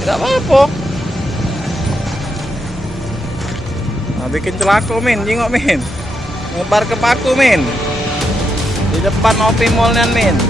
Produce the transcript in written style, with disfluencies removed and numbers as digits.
Tidak apa-apa. Bikin celaka men, jengok men. Ngebar ke paku men. Di depan OP Mall-nya men.